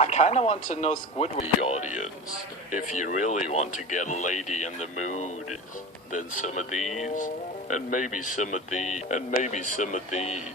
I kinda want to know Squidward. The audience, if you really want to get a lady in the mood, then some of these, and maybe some of these, and maybe some of these.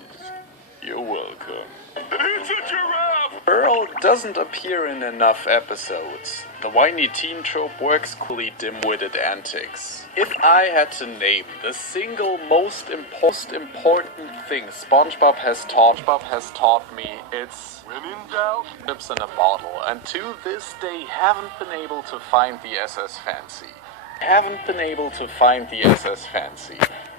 You're welcome. It's a giraffe! Earl doesn't appear in enough episodes. The whiny teen trope works coolly dim-witted antics. If I had to name the single most important thing SpongeBob has taught me, it's When in doubt, chips in a bottle, and to this day haven't been able to find the SS Fancy.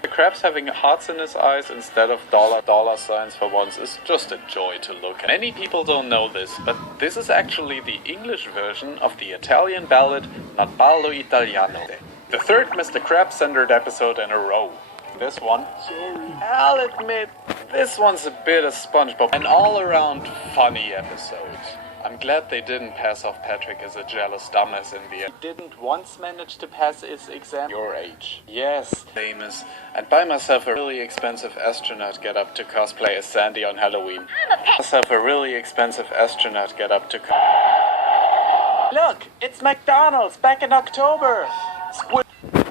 The Krabs having hearts in his eyes instead of dollar signs for once is just a joy to look at. Many people don't know this, but this is actually the English version of the Italian ballad Not Ballo Italiano. The third Mr. Krabs-centered episode in a row. This one, I'll admit, this one's a bit of SpongeBob. An all-around funny episode. I'm glad they didn't pass off Patrick as a jealous dumbass in the end. He didn't once manage to pass his exam. Your age. Yes, famous. And buy myself a really expensive astronaut get-up to cosplay as Sandy on Halloween. Look, it's McDonald's back in October.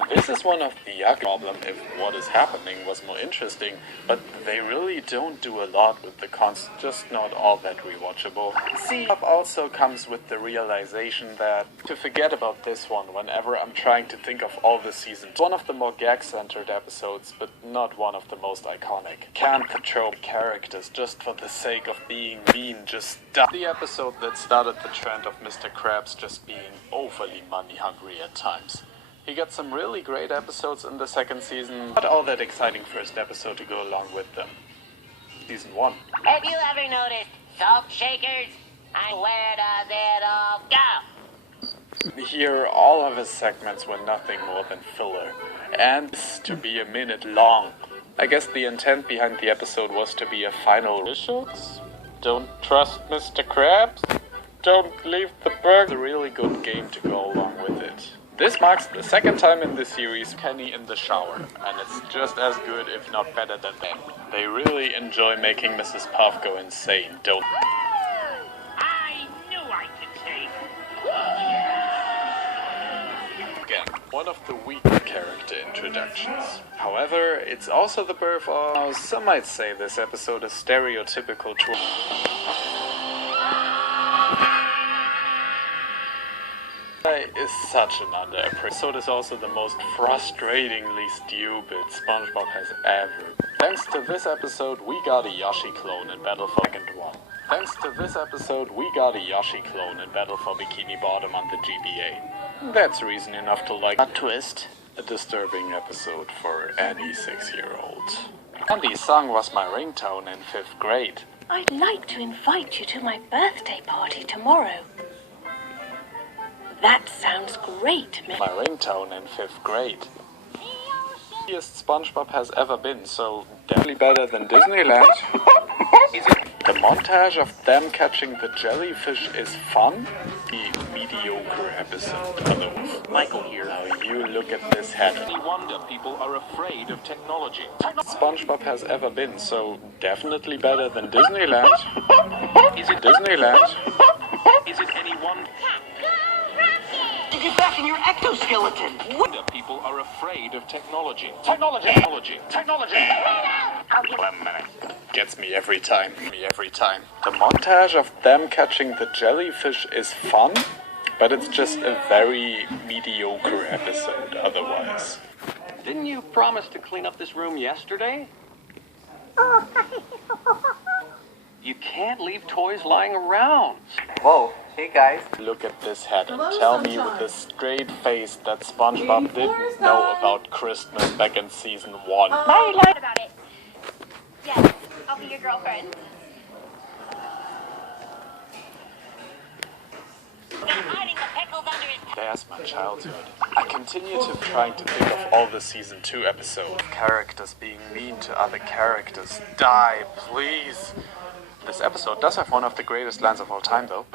This is one of the yuck problem if what is happening was more interesting, but they really don't do a lot with the cons, just not all that rewatchable. See, up also comes with the realization that to forget about this one whenever I'm trying to think of all the seasons. One of the more gag-centered episodes, but not one of the most iconic. Can't patrol characters just for the sake of being mean, just stop. The episode that started the trend of Mr. Krabs just being overly money-hungry at times. He got some really great episodes in the second season, but all that exciting first episode to go along with them. Season 1. Have you ever noticed salt shakers? And where does it all go? Here, all of his segments were nothing more than filler, and to be a minute long. I guess the intent behind the episode was to be a final Bishops? Don't trust Mr. Krabs? Don't leave the burger. A really good game to go along with it. This marks the second time in this series Kenny in the shower, and it's just as good if not better than them. They really enjoy making Mrs. Puff go insane, don't they? I knew I could save. Again, one of the weaker character introductions. However, it's also the birth of, some might say this episode is stereotypical to is such an underappreciated episode. Is also the most frustratingly stupid SpongeBob has ever. Thanks to this episode, we got a Yoshi clone in Battle for Bikini Bottom on the GBA. That's reason enough to like a twist. A disturbing episode for any 6-year-old. Andy's song was my ringtone in 5th grade. I'd like to invite you to my birthday party tomorrow. That sounds great, Miss. My ringtone in 5th grade. Funniest SpongeBob has ever been, so definitely better than Disneyland. The montage of them catching the jellyfish is fun. The mediocre episode. Michael here. Now you look at this head. No wonder people are afraid of technology. SpongeBob has ever been, so definitely better than Disneyland. Is it Disneyland? Is it any wonder To get back in your exoskeleton. people are afraid of technology? Technology. 1 minute. Gets me every time. The montage of them catching the jellyfish is fun, but it's just a very mediocre episode otherwise. Didn't you promise to clean up this room yesterday? You can't leave toys lying around. Whoa, hey guys. Look at this head and tell me with a straight face that SpongeBob didn't know about Christmas back in season 1. About it. Yes, I'll be your girlfriend. Hiding the pickles under his There's my childhood. I continue to trying to think of all the season 2 episodes. Characters being mean to other characters. Die, please. This episode does have one of the greatest lines of all time, though.